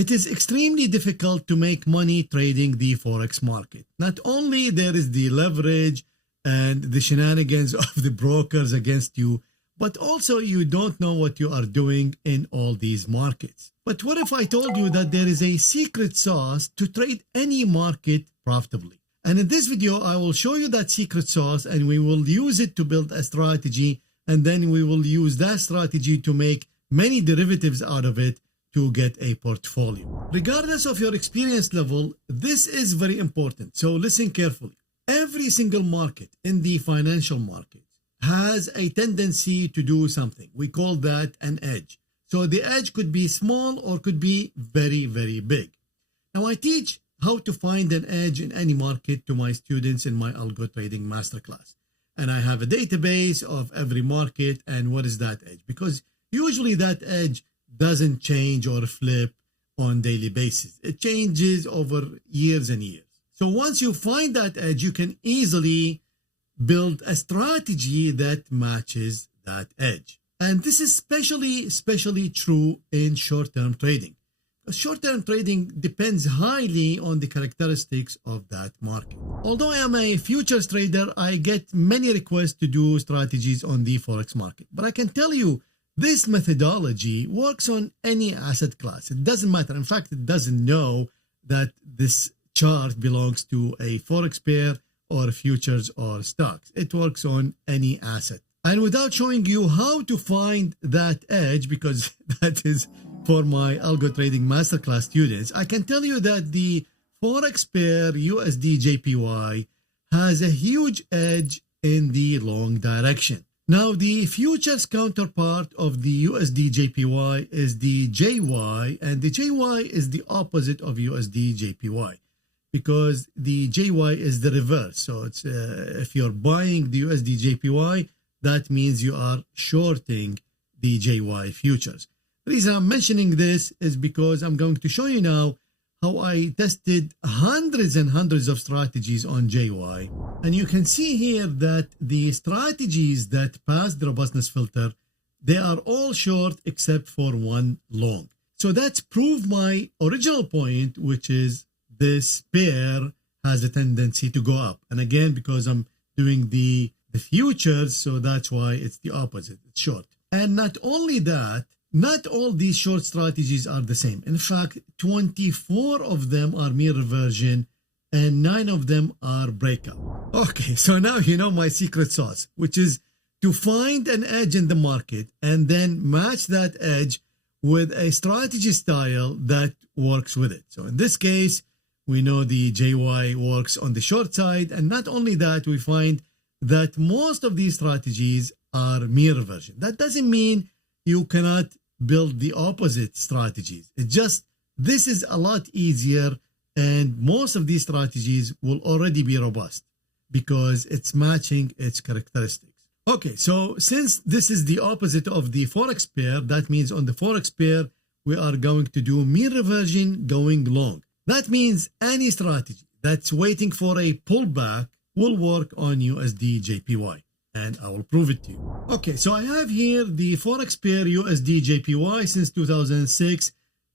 It is extremely difficult to make money trading the Forex market. Not only there is the leverage and the shenanigans of the brokers against you, but also you don't know what you are doing in all these markets. But what if I told you that there is a secret sauce to trade any market profitably? And in this video, I will show you that secret sauce, and we will use it to build a strategy, and then we will use that strategy to make many derivatives out of it to get a portfolio. Regardless of your experience level, this is very important. So listen carefully. Every single market in the financial market has a tendency to do something. We call that an edge. So the edge could be small or could be very, very big. Now I teach how to find an edge in any market to my students in my algo trading masterclass. And I have a database of every market and what is that edge? Because usually that edge doesn't change or flip on daily basis. It changes over years and years. So once you find that edge, you can easily build a strategy that matches that edge. And this is especially true in short-term trading. Short-term trading depends highly on the characteristics of that market. Although I am a futures trader, I get many requests to do strategies on the Forex market. But I can tell you, this methodology works on any asset class. It doesn't matter. In fact, it doesn't know that this chart belongs to a Forex pair or futures or stocks. It works on any asset. And without showing you how to find that edge, because that is for my algo trading masterclass students, I can tell you that the Forex pair USD JPY has a huge edge in the long direction. Now, the futures counterpart of the USD JPY is the JY, and the JY is the opposite of USD JPY because the JY is the reverse. So it's if you're buying the USD JPY, that means you are shorting the JY futures. The reason I'm mentioning this is because I'm going to show you now how I tested hundreds and hundreds of strategies on JY. And you can see here that the strategies that pass the robustness filter, they are all short except for one long. So that's proved my original point, which is this pair has a tendency to go up. And again, because I'm doing the futures, so that's why it's the opposite. It's short. And not only that, not all these short strategies are the same. In fact, 24 of them are mean reversion and 9 of them are breakout. Okay, so now you know my secret sauce, which is to find an edge in the market and then match that edge with a strategy style that works with it. So in this case, we know the JY works on the short side. And not only that, we find that most of these strategies are mean reversion. That doesn't mean you cannot build the opposite strategies. It's just this is a lot easier, and most of these strategies will already be robust because it's matching its characteristics. Okay, so since this is the opposite of the Forex pair, that means on the Forex pair, we are going to do mean reversion going long. That means any strategy that's waiting for a pullback will work on USD JPY. And I will prove it to you. Okay, so I have here the Forex pair USD JPY since 2006,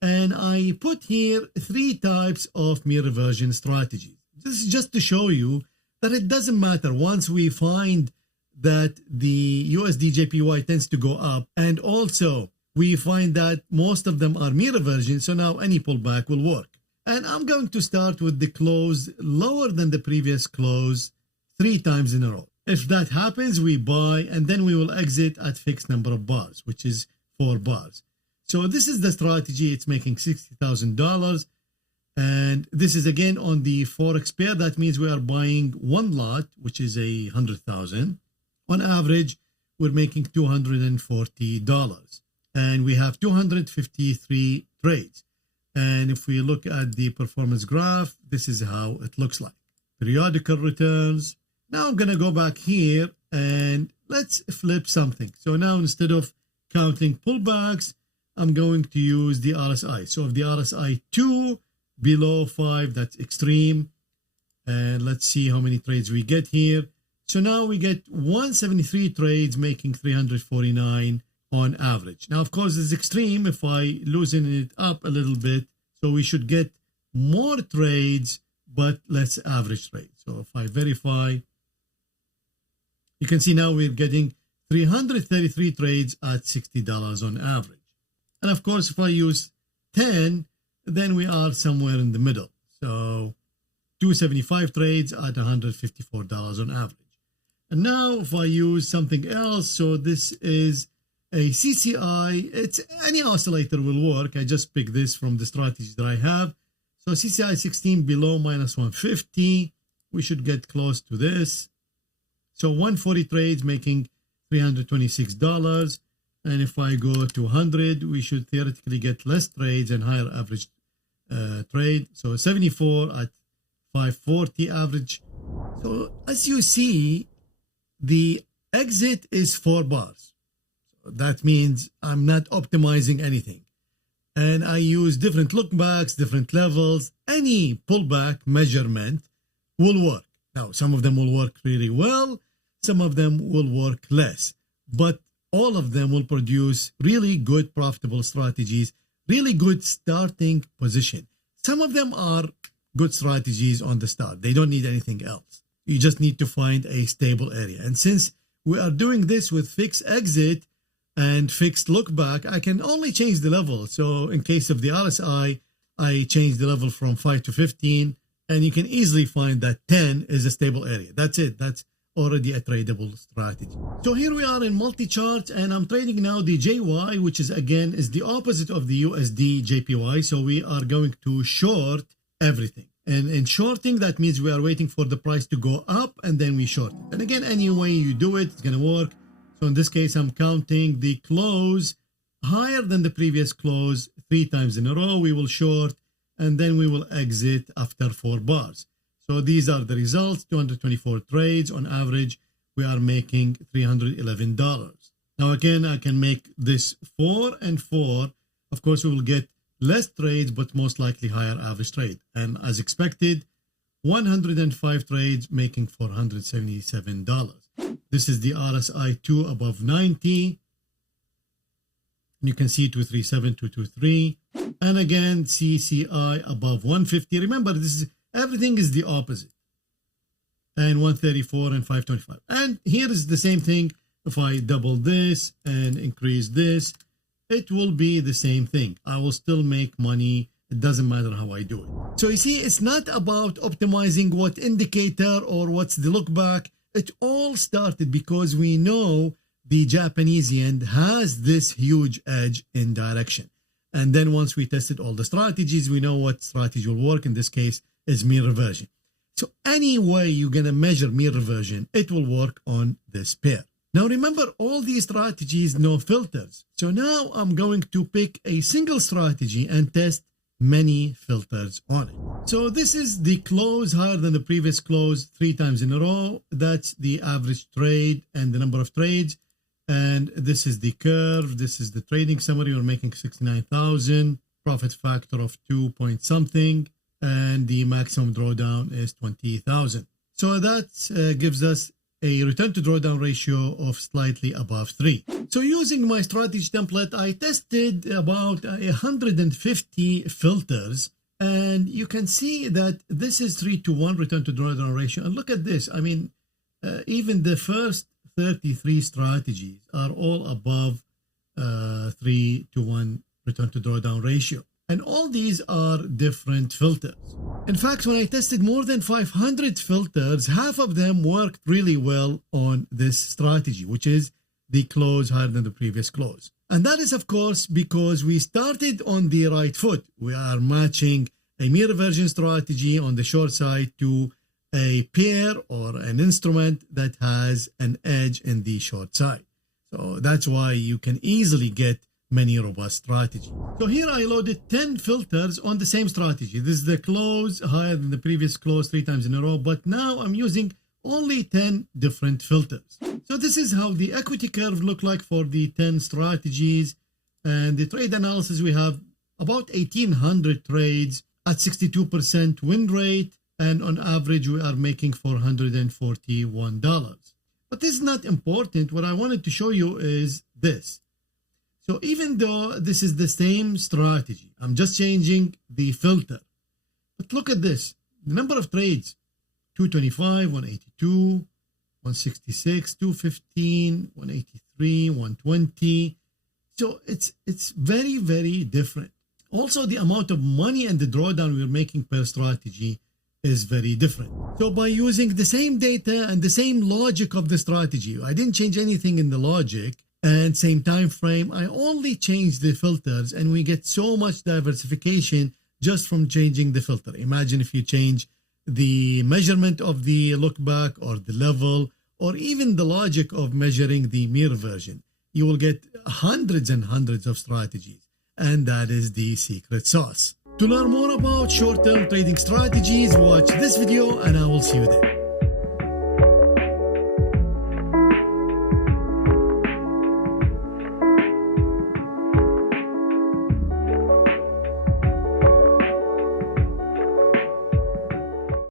and I put here 3 types of mean reversion strategies. This is just to show you that it doesn't matter once we find that the USD JPY tends to go up, and also we find that most of them are mean reversion, so now any pullback will work. And I'm going to start with the close lower than the previous close 3 times in a row. If that happens, we buy, and then we will exit at fixed number of bars, which is 4 bars. So this is the strategy. It's making $60,000. And this is again on the Forex pair. That means we are buying 1 lot, which is 100,000. On average, we're making $240. And we have 253 trades. And if we look at the performance graph, this is how it looks like. Periodical returns. Now I'm going to go back here and let's flip something. So now instead of counting pullbacks, I'm going to use the RSI. So if the RSI 2 below 5, that's extreme. And let's see how many trades we get here. So now we get 173 trades making 349 on average. Now, of course, it's extreme if I loosen it up a little bit. So we should get more trades, but less average trades. So if I verify, you can see now we're getting 333 trades at $60 on average. And of course, if I use 10, then we are somewhere in the middle. So 275 trades at $154 on average. And now if I use something else, so this is a CCI, it's any oscillator will work. I just picked this from the strategies that I have. So CCI 16 below minus 150, we should get close to this. So 140 trades making $326. And if I go to 100, we should theoretically get less trades and higher average trade. So 74 at 540 average. So as you see, the exit is 4 bars. So that means I'm not optimizing anything. And I use different lookbacks, different levels. Any pullback measurement will work. Now, some of them will work really well. Some of them will work less. But all of them will produce really good profitable strategies, really good starting position. Some of them are good strategies on the start. They don't need anything else. You just need to find a stable area. And since we are doing this with fixed exit and fixed look back, I can only change the level. So in case of the RSI, I change the level from 5 to 15, and you can easily find that 10 is a stable area. That's it. That's already a tradable strategy. So here we are in MultiCharts, and I'm trading now the JY, which is again is the opposite of the USD JPY. So we are going to short everything. And in shorting, that means we are waiting for the price to go up and then we short it. And again, any way you do it, it's going to work. So in this case, I'm counting the close higher than the previous close 3 times in a row. We will short and then we will exit after 4 bars. So these are the results, 224 trades. On average, we are making $311. Now again, I can make this 4 and 4. Of course, we will get less trades, but most likely higher average trade. And as expected, 105 trades making $477. This is the RSI 2 above 90. You can see 237, 223. And again, CCI above 150. Remember, this is everything is the opposite. And 134 and 525. And here is the same thing. If I double this and increase this, it will be the same thing. I will still make money. It doesn't matter how I do it. So you see, it's not about optimizing what indicator or what's the look back. It all started because we know the Japanese yen has this huge edge in direction. And then once we tested all the strategies, we know what strategy will work. In this case, is mean reversion. So any way you're going to measure mean reversion, it will work on this pair. Now remember, all these strategies, no filters. So now I'm going to pick a single strategy and test many filters on it. So this is the close higher than the previous close 3 times in a row. That's the average trade and the number of trades. And this is the curve. This is the trading summary. We're making 69,000, profit factor of 2 point something. And the maximum drawdown is 20,000. So that gives us a return to drawdown ratio of slightly above 3. So using my strategy template, I tested about 150 filters, and you can see that this is 3-to-1 return to drawdown ratio. And look at this. I mean, even the first 33 strategies are all above 3-to-1 return to drawdown ratio. And all these are different filters. In fact, when I tested more than 500 filters, half of them worked really well on this strategy, which is the close higher than the previous close. And that is, of course, because we started on the right foot. We are matching a mean reversion strategy on the short side to a pair or an instrument that has an edge in the short side. So that's why you can easily get many robust strategies. So here I loaded 10 filters on the same strategy. This is the close higher than the previous close 3 times in a row, but now I'm using only 10 different filters. So this is how the equity curve look like for the 10 strategies. And the trade analysis, we have about 1,800 trades at 62% win rate. And on average, we are making $441. But this is not important. What I wanted to show you is this. So even though this is the same strategy, I'm just changing the filter. But look at this. The number of trades, 225, 182, 166, 215, 183, 120. So it's very, very different. Also, the amount of money and the drawdown we're making per strategy is very different. So by using the same data and the same logic of the strategy, I didn't change anything in the logic, and same time frame, I only changed the filters, and we get so much diversification just from changing the filter. Imagine if you change the measurement of the look back or the level, or even the logic of measuring the mean reversion. You will get hundreds and hundreds of strategies, and that is the secret sauce. To learn more about short-term trading strategies, watch this video and I will see you there.